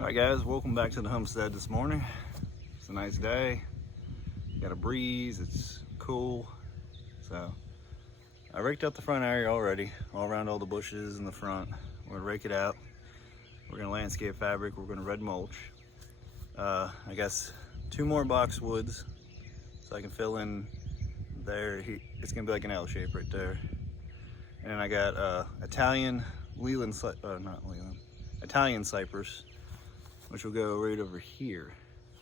Alright guys, welcome back to the homestead this morning. It's a nice day. Got a breeze, it's cool. So I raked out the front area already, all around all the bushes in the front. We're gonna rake it out. We're gonna landscape fabric, we're gonna red mulch. I guess 2 more boxwoods so I can fill in there. It's gonna be like an L shape right there. And then I got Italian Cypress, which will go right over here.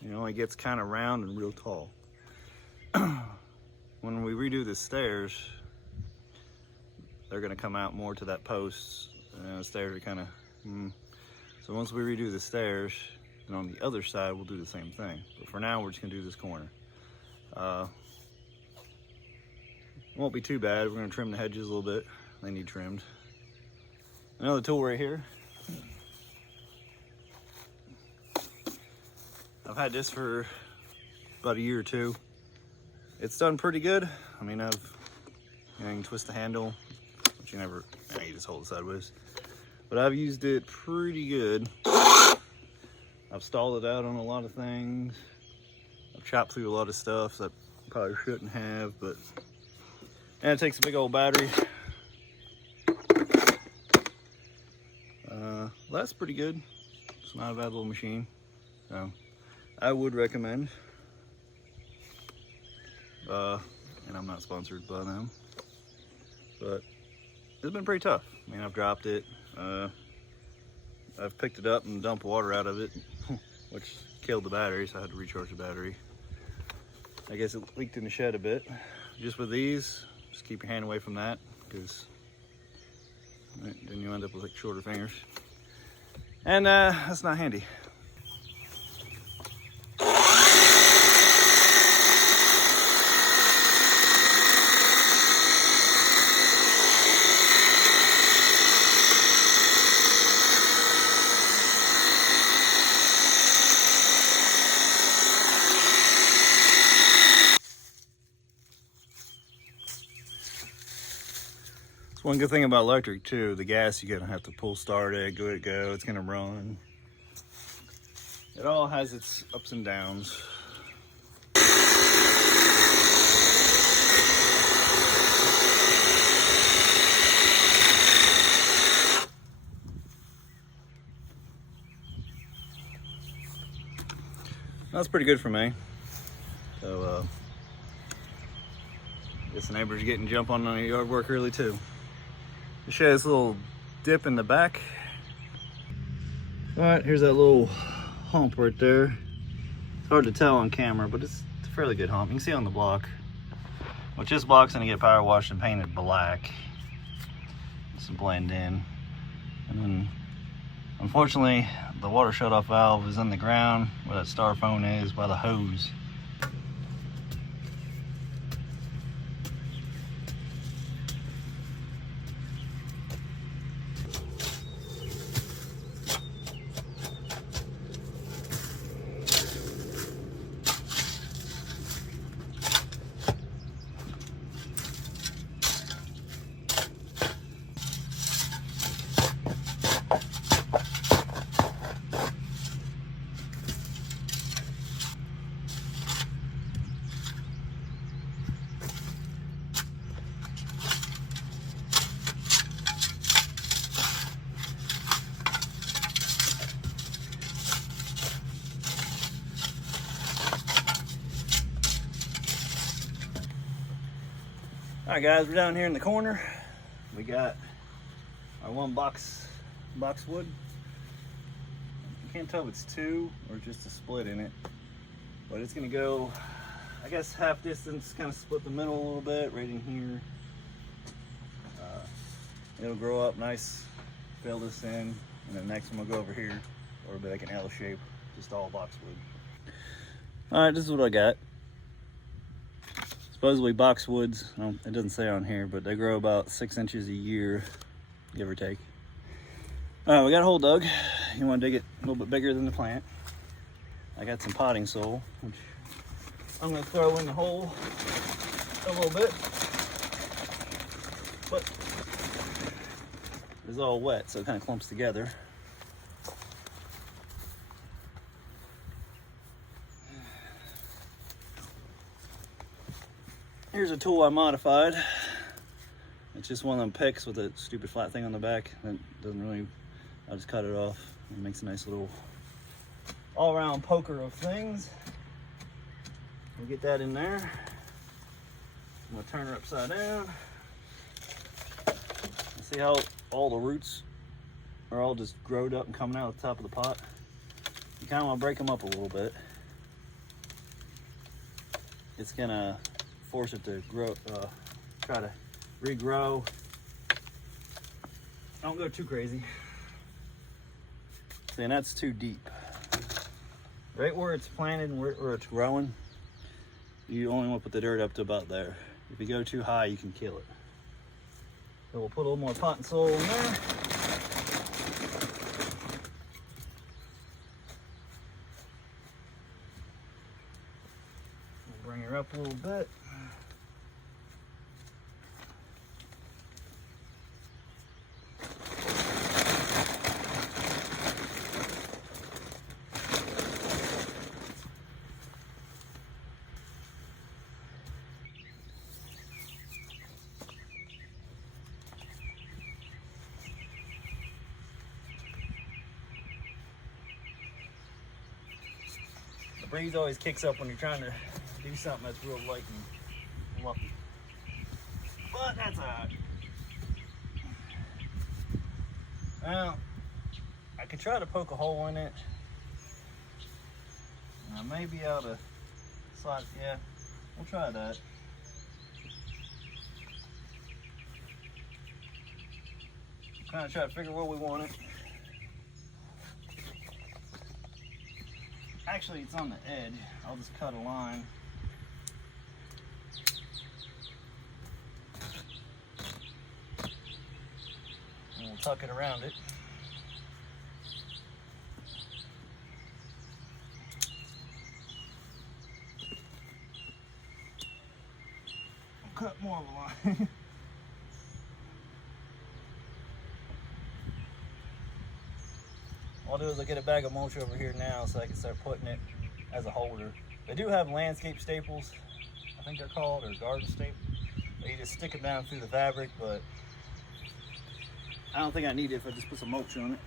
It only gets kind of round and real tall. When we redo the stairs, they're gonna come out more to that post. The stairs are kind of, So once we redo the stairs, and on the other side, we'll do the same thing. But for now, we're just gonna do this corner. It won't be too bad. We're gonna trim the hedges a little bit. They need trimmed. Another tool right here. I've had this for about a year or two. It's done pretty good. I mean, you can twist the handle, but you just hold it sideways. But I've used it pretty good. I've stalled it out on a lot of things. I've chopped through a lot of stuff that I probably shouldn't have, and it takes a big old battery. That's pretty good. It's not a bad little machine. So I would recommend. And I'm not sponsored by them, but it's been pretty tough. I mean, I've dropped it. I've picked it up and dumped water out of it, which killed the battery, so I had to recharge the battery. I guess it leaked in the shed a bit. Just with these, just keep your hand away from that, because then you end up with like shorter fingers. And that's not handy. One good thing about electric too, the gas you're gonna have to pull start it, let it go, it's gonna run. It all has its ups and downs. That's pretty good for me. So guess the neighbors getting jump on the yard work early too. The shed has a little dip in the back. All right, here's that little hump right there. It's hard to tell on camera, but it's a fairly good hump. You can see on the block. Which this block's gonna get power washed and painted black. Just to blend in. And then, unfortunately, the water shut-off valve is in the ground where that styrofoam is by the hose. All right guys, we're down here in the corner. We got our one boxwood. You can't tell if it's 2 or just a split in it, but it's gonna go, I guess, half distance, kind of split the middle a little bit right in here. It'll grow up nice, fill this in, and then the next one will go over here, or it'll be like an L shape, just all boxwood. All right, this is what I got. Supposedly boxwoods, it doesn't say on here, but they grow about 6 inches a year, give or take. We got a hole dug. You want to dig it a little bit bigger than the plant. I got some potting soil, which I'm going to throw in the hole a little bit. But it's all wet, so it kind of clumps together. Here's a tool I modified. It's just one of them picks with a stupid flat thing on the back. That doesn't really, I just cut it off. It makes a nice little all-around poker of things. We'll get that in there. I'm gonna turn her upside down. See how all the roots are all just growed up and coming out the top of the pot? You kind of want to break them up a little bit. It's gonna force it to grow, try to regrow. Don't go too crazy. See, and that's too deep. Right where it's planted and where it's growing, you only want to put the dirt up to about there. If you go too high, you can kill it. So we'll put a little more pot and soil in there. We'll bring her up a little bit. The breeze always kicks up when you're trying to do something that's real light and lucky. But that's alright. Now, I could try to poke a hole in it. I may be able to slide, yeah, we'll try that. Kind of try to figure where we want it. Actually, it's on the edge. I'll just cut a line. And we'll tuck it around it. I'll cut more of a line. What I'll do is I'll get a bag of mulch over here now so I can start putting it as a holder. They do have landscape staples, I think they're called, or garden staples. You just stick them down through the fabric, but I don't think I need it if I just put some mulch on it.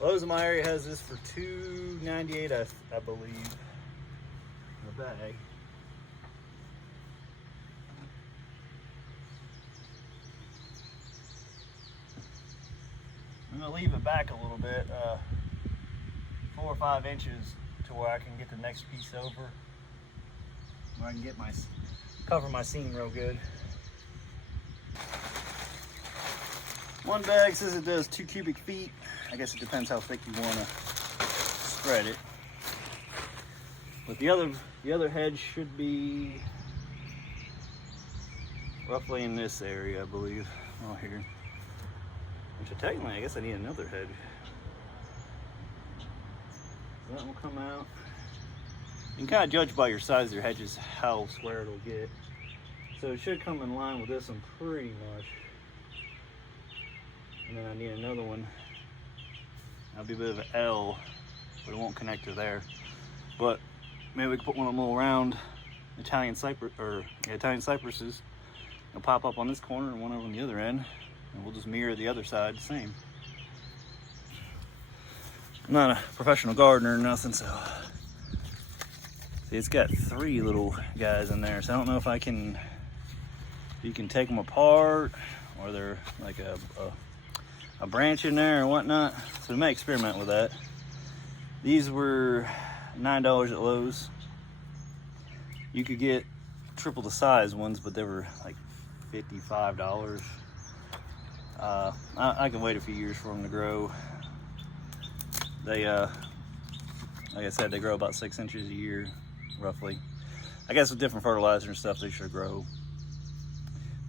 Lowe's in my area has this for $2.98, I believe, in a bag. I'm gonna leave it back a little bit, 4 or 5 inches, to where I can get the next piece over, where I can get cover my seam real good. One bag says it does 2 cubic feet. I guess it depends how thick you want to spread it. But the other hedge should be roughly in this area, I believe. Oh, here. Which technically, I guess I need another hedge. So that will come out. You can kind of judge by your size of your hedges how square it'll get. So it should come in line with this one pretty much. And then I need another one. That'll be a bit of an L, but it won't connect to there. But maybe we can put one of them little round Italian cypresses. It'll pop up on this corner and one over on the other end, and we'll just mirror the other side the same. I'm not a professional gardener or nothing, so see, it's got 3 little guys in there, so I don't know if you can take them apart, or they're like a branch in there or whatnot. So we may experiment with that. These were $9 at Lowe's. You could get triple the size ones, but they were like $55. I can wait a few years for them to grow. They, like I said, they grow about 6 inches a year, roughly. I guess with different fertilizer and stuff, they should grow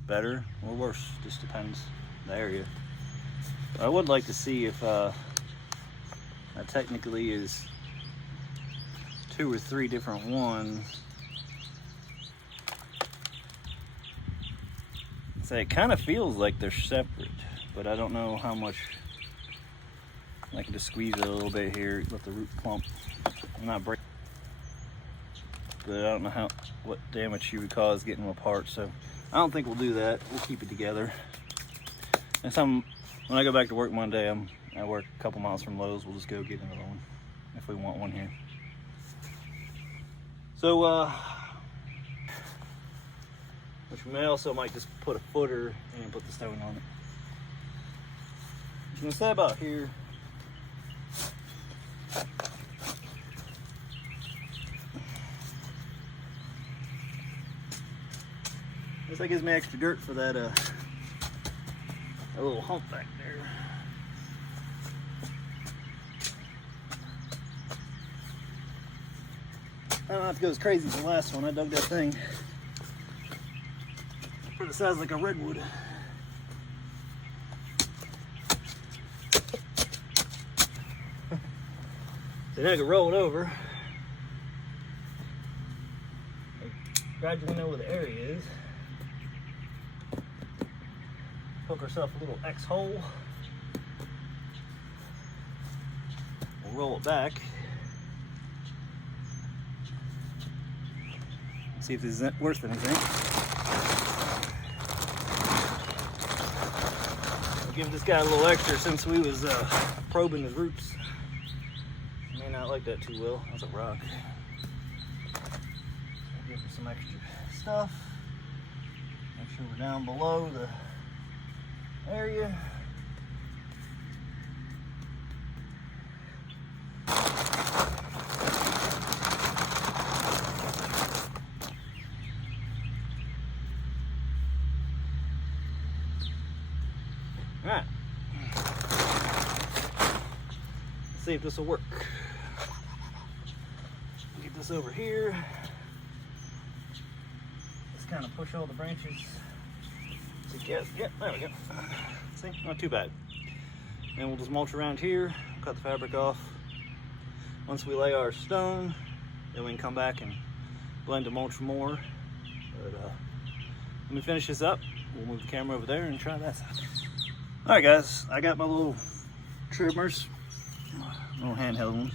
better or worse. Just depends on the area. I would like to see if that technically is 2 or 3 different ones. So it kind of feels like they're separate, but I don't know how much. I can just squeeze it a little bit here, let the root plump. I'm not break, but I don't know what damage you would cause getting them apart. So I don't think we'll do that. We'll keep it together. And when I go back to work Monday, I work a couple miles from Lowe's. We'll just go get another one if we want one here. So, which we may also might just put a footer and put the stone on it. I'm gonna say about here. That gives me extra dirt for that little hump back there. I don't have to go as crazy as the last one. I dug that thing for the size like a redwood. So now I can roll it over. Gradually know where the area is. Poke ourselves a little X hole. We'll roll it back. See if this is worth anything. I'll give this guy a little extra since we was probing his roots. He may not like that too well. That's a rock. I'll give him some extra stuff. Make sure we're down below the area. All right. Let's see if this will work. Get this over here. Just kind of push all the branches. Yep, there we go. See, not too bad. And we'll just mulch around here, cut the fabric off. Once we lay our stone, then we can come back and blend the mulch more. But let me finish this up. We'll move the camera over there and try that side. All right, guys, I got my little trimmers, little handheld ones.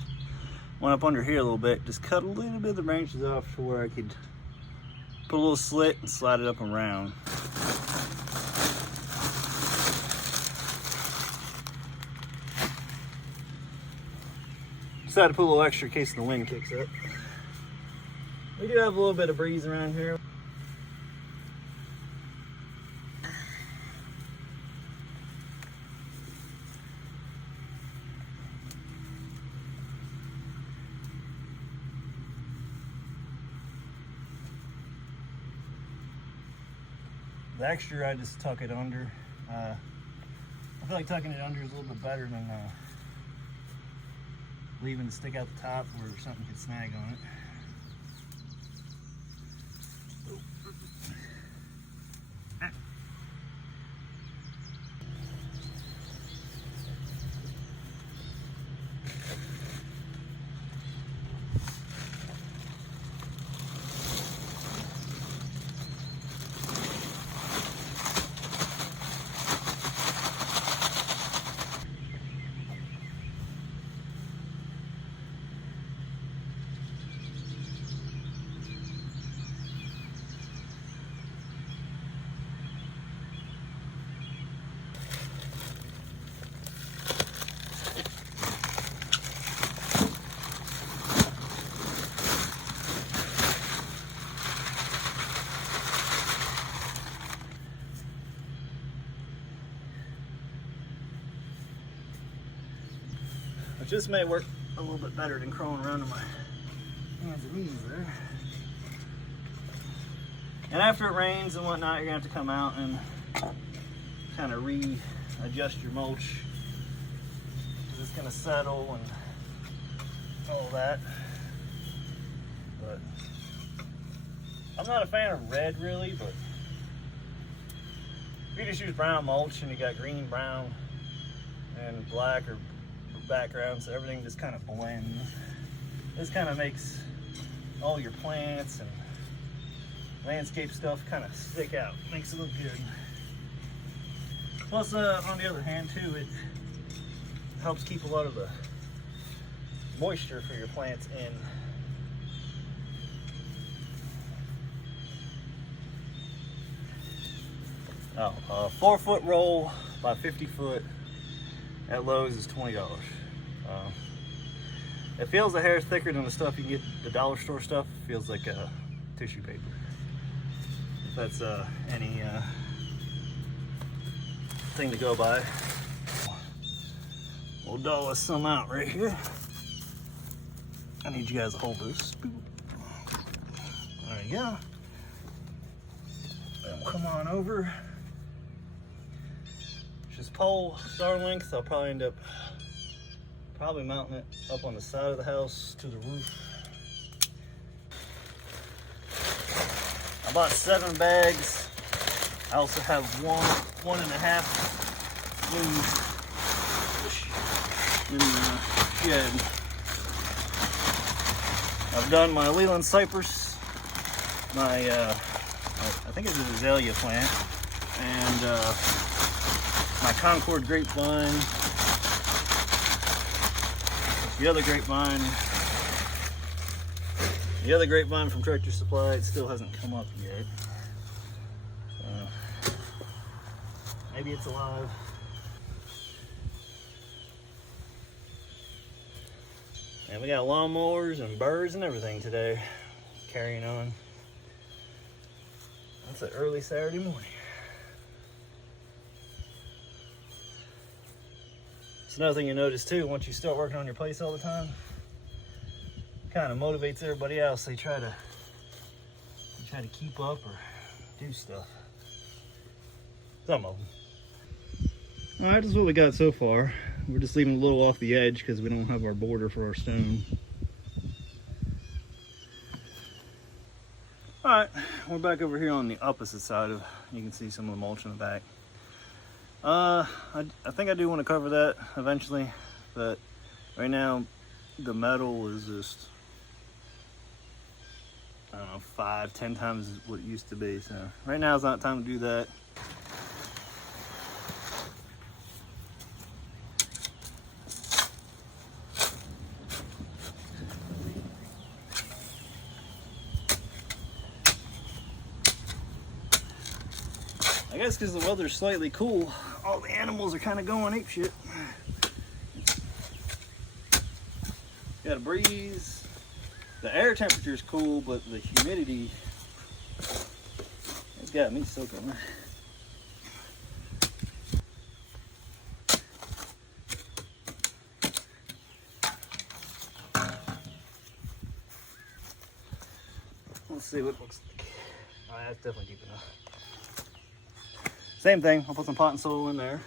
Went up under here a little bit, just cut a little bit of the branches off to where I could put a little slit and slide it up and around. Decided to put a little extra in case the wind kicks up. We do have a little bit of breeze around here. The extra, I just tuck it under. I feel like tucking it under is a little bit better than leaving it stick out the top where something could snag on it. Which this may work a little bit better than crawling around on my hands and knees there. And after it rains and whatnot, you're gonna have to come out and kind of readjust your mulch. It's gonna settle and all that. But I'm not a fan of red really, but if you just use brown mulch and you got green, brown, and black or background, so everything just kind of blends. This kind of makes all your plants and landscape stuff kind of stick out. Makes it look good. Plus, on the other hand too, it helps keep a lot of the moisture for your plants in. Oh, a 4-foot roll by 50 foot at Lowe's is $20. It feels a hair thicker than the stuff you get, the dollar store stuff. It feels like tissue paper. If that's any thing to go by. We'll dull us some out right here. I need you guys to hold this. There you go. Then we'll come on over. This pole star length, I'll probably end up mounting it up on the side of the house to the roof. I bought 7 bags. I also have 1.5 in the shed. I've done my Leland Cypress, my I think it's an azalea plant, and my Concord grapevine. The other grapevine from Tractor Supply, it still hasn't come up yet. Maybe it's alive. And we got lawnmowers and birds and everything today. Carrying on. That's an early Saturday morning. It's another thing you notice too, once you start working on your place all the time, kind of motivates everybody else. They try to keep up or do stuff. Some of them. All right, this is what we got so far. We're just leaving a little off the edge because we don't have our border for our stone. All right, we're back over here on the opposite side of, you can see some of the mulch in the back. I think I do want to cover that eventually, but right now the metal is just, I don't know, 5-10 times what it used to be. So right now is not time to do that. I guess because the weather's slightly cool, all the animals are kind of going apeshit. Got a breeze. The air temperature is cool, but the humidity, it's got me soaking. Let's see what it looks like. Oh, that's definitely deep enough. Same thing, I'll put some pot and soil in there.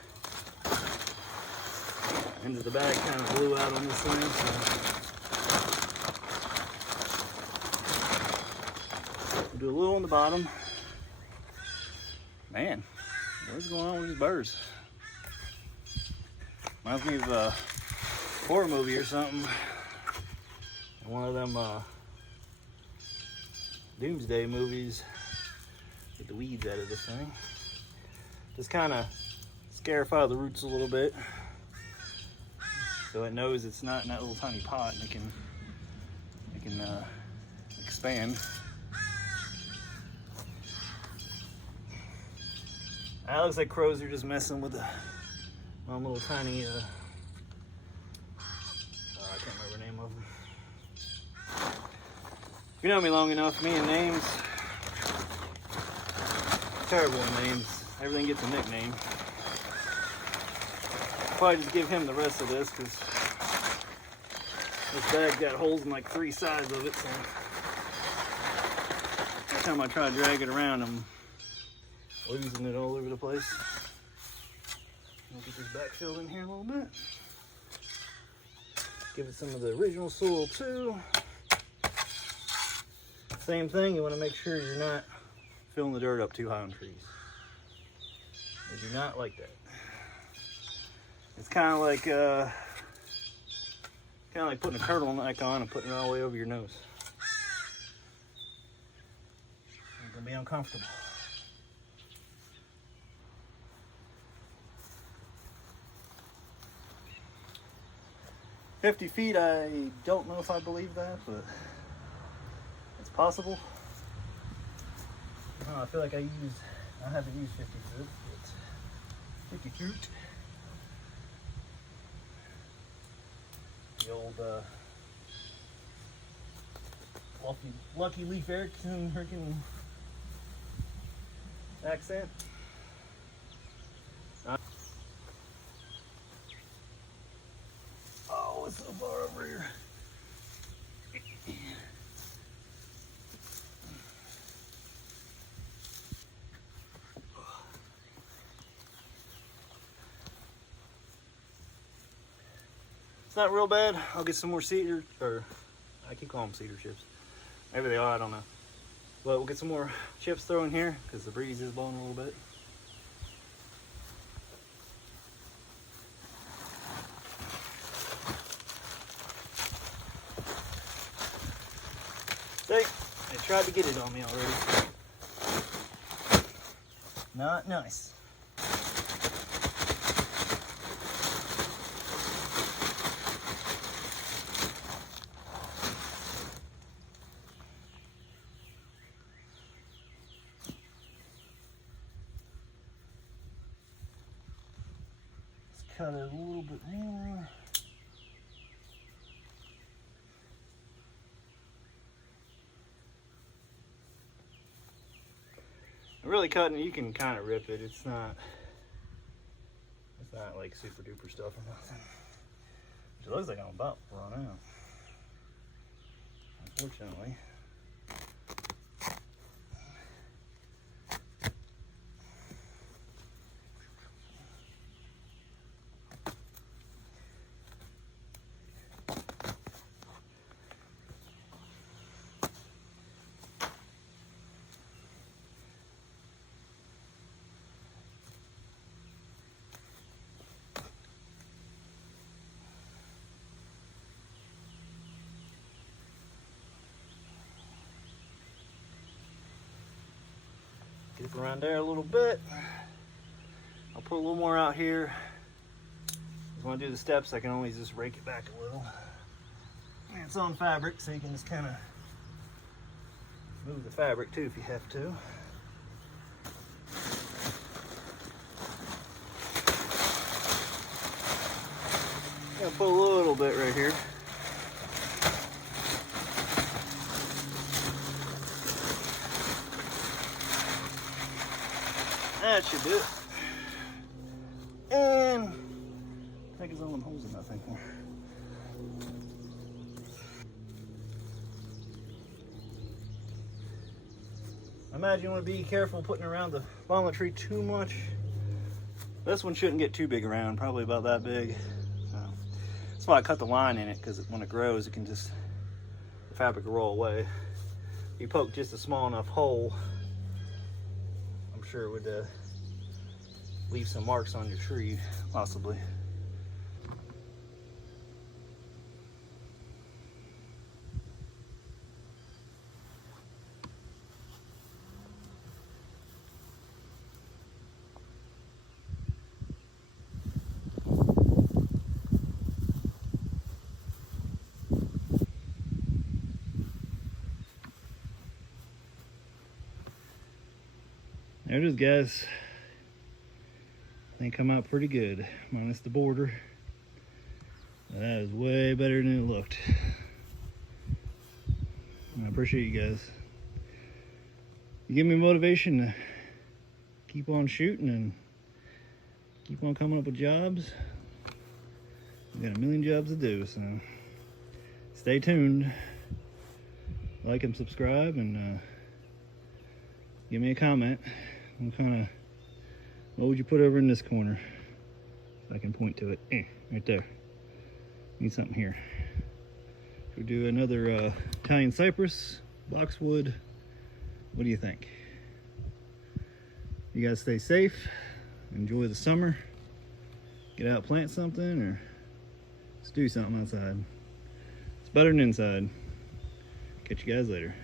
End of the bag kind of blew out on this thing. So we'll do a little on the bottom. Man, what's going on with these birds? Reminds me of a horror movie or something. One of them doomsday movies with the weeds out of this thing. Just kind of scarify the roots a little bit so it knows it's not in that little tiny pot and it can expand. That looks like crows are just messing with my little tiny I can't remember the name of them. If you know me long enough, me and names, terrible with names. Everything gets a nickname. Probably just give him the rest of this because this bag's got holes in like 3 sides of it. So every time I try to drag it around, I'm losing it all over the place. I'll get this back filled in here a little bit. Give it some of the original soil too. Same thing, you want to make sure you're not filling the dirt up too high on trees. I do not like that. It's kind of like putting a turtleneck on and putting it all the way over your nose. It's gonna be uncomfortable. 50 feet, I don't know if I believe that, but it's possible. I feel like I haven't used 50 foot, but 50 feet. The old Lucky Leaf Erikson freaking accent. Oh, it's so far over here. It's not real bad. I'll get some more cedar, or I keep calling them cedar chips. Maybe they are, I don't know. But we'll get some more chips thrown here because the breeze is blowing a little bit. They tried to get it on me already. Not nice. Let's cut it a little bit more. Really cutting, you can kind of rip it. It's not like super duper stuff or nothing. It looks like I'm about to run out, unfortunately. Get up around there a little bit. I'll put a little more out here. If I want to do the steps, I can always just rake it back a little. And it's on fabric, so you can just kind of move the fabric too if you have to. I'm gonna put a little bit right here. That should do it. And I think it's all them holes in that thing here. I imagine you want to be careful putting around the walnut tree too much. This one shouldn't get too big around, probably about that big. So that's why I cut the line in it, because when it grows, it can just, the fabric will roll away. If you poke just a small enough hole, I'm sure it would leave some marks on your tree, possibly. There it is, guys. They come out pretty good, minus the border. That is way better than it looked. I appreciate you guys. You give me motivation to keep on shooting and keep on coming up with jobs. We got a million jobs to do, so stay tuned. Like and subscribe, and give me a comment. What would you put over in this corner? So I can point to it. Right there. Need something here. Should we do another Italian Cypress, Boxwood? What do you think? You guys stay safe. Enjoy the summer. Get out, plant something, or just do something outside. It's better than inside. Catch you guys later.